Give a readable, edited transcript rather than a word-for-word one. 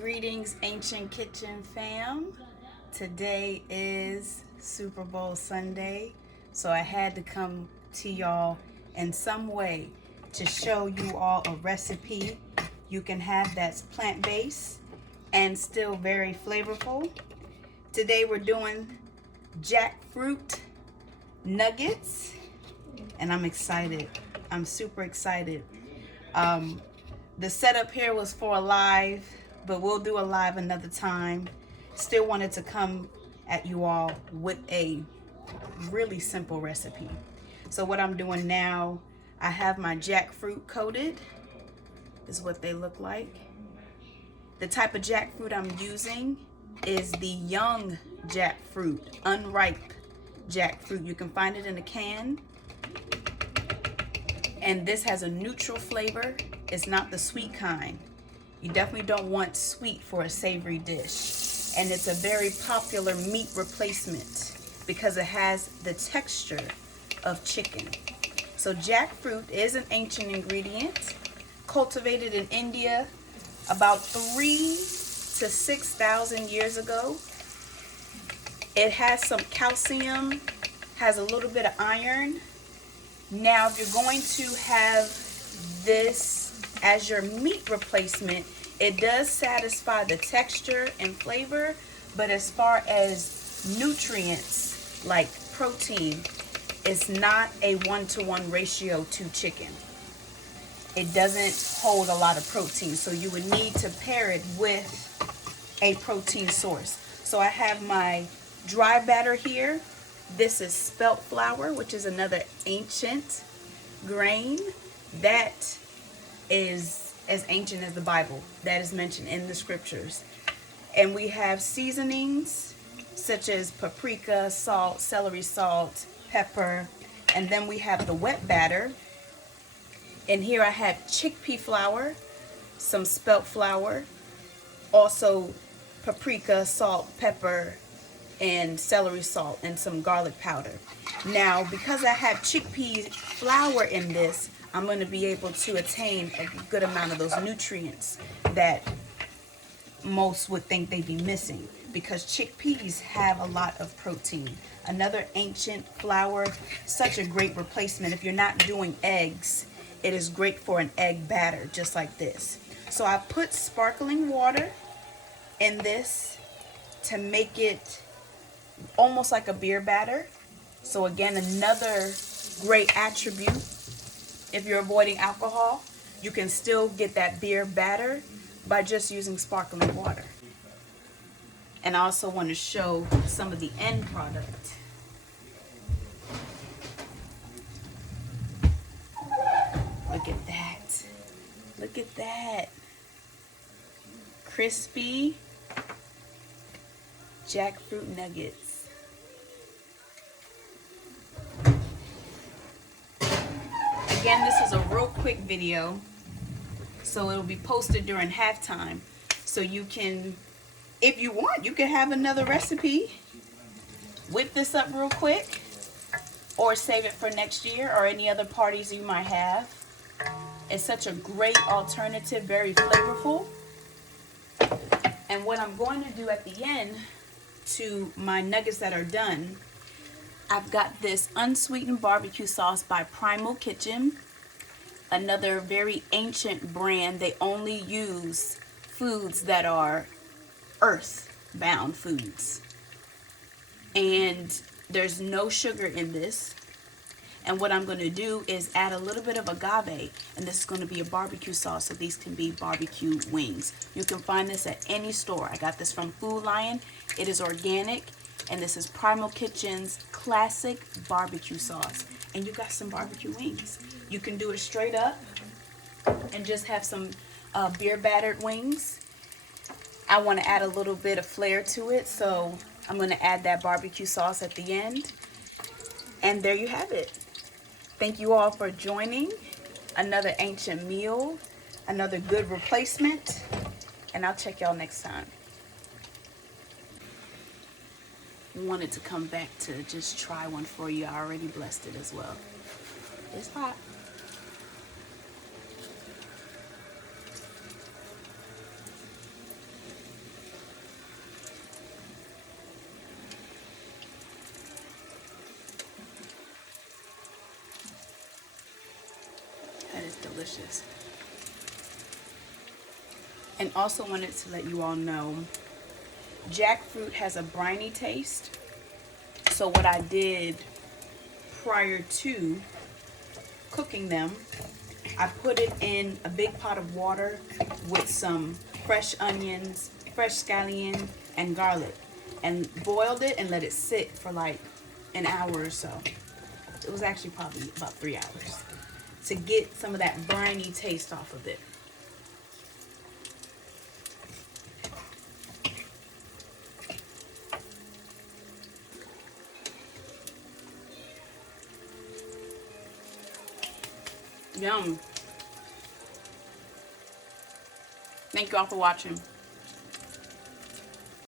Greetings, Ancient Kitchen fam. Today is Super Bowl Sunday, so I had to come to y'all in some way to show you all a recipe you can have that's plant-based and still very flavorful. Today we're doing jackfruit nuggets, and I'm excited. I'm super excited. The setup here was for a live, but we'll do a live another time. Still wanted to come at you all with a really simple recipe. So what I'm doing now, I have my jackfruit coated. This is what they look like. The type of jackfruit I'm using is the young jackfruit, unripe jackfruit. You can find it in a can. And this has a neutral flavor. It's not the sweet kind. You definitely don't want sweet for a savory dish. And it's a very popular meat replacement because it has the texture of chicken. So jackfruit is an ancient ingredient, cultivated in India about 3,000 to 6,000 years ago. It has some calcium, has a little bit of iron. Now, if you're going to have this as your meat replacement, it does satisfy the texture and flavor, but as far as nutrients like protein, it's not a 1-to-1 ratio to chicken. It doesn't hold a lot of protein, so you would need to pair it with a protein source. So I have my dry batter here. This is spelt flour, which is another ancient grain that is as ancient as the Bible, that is mentioned in the scriptures. And we have seasonings such as paprika, salt, celery salt, pepper, and then we have the wet batter. And here I have chickpea flour, some spelt flour, also paprika, salt, pepper, and celery salt, and some garlic powder. Now, because I have chickpea flour in this, I'm going to be able to attain a good amount of those nutrients that most would think they'd be missing, because chickpeas have a lot of protein. Another ancient flour, such a great replacement. If you're not doing eggs, it is great for an egg batter, just like this. So I put sparkling water in this to make it almost like a beer batter. So again, another great attribute. If you're avoiding alcohol, you can still get that beer batter by just using sparkling water. And I also want to show some of the end product. Look at that. Look at that. Crispy jackfruit nuggets. Again, this is a real quick video, so it'll be posted during halftime. So you can, if you want, you can have another recipe, whip this up real quick, or save it for next year or any other parties you might have. It's such a great alternative, very flavorful. And what I'm going to do at the end to my nuggets that are done, I've got this unsweetened barbecue sauce by Primal Kitchen, another very ancient brand. They only use foods that are earth-bound foods. And there's no sugar in this. And what I'm going to do is add a little bit of agave, and this is going to be a barbecue sauce, so these can be barbecue wings. You can find this at any store. I got this from Food Lion. It is organic. And this is Primal Kitchen's classic barbecue sauce. And you got some barbecue wings. You can do it straight up and just have some beer battered wings. I want to add a little bit of flair to it, so I'm going to add that barbecue sauce at the end. And there you have it. Thank you all for joining another ancient meal, another good replacement, and I'll check y'all next time. Wanted to come back to just try one for you. I already blessed it as well. It's hot. delicious. And also wanted to let you all know, jackfruit has a briny taste. So what I did prior to cooking them, I put it in a big pot of water with some fresh onions, fresh scallion, and garlic, and boiled it and let it sit for like an hour or so. It was actually probably about 3 hours to get some of that briny taste off of it. Yum. Thank you all for watching.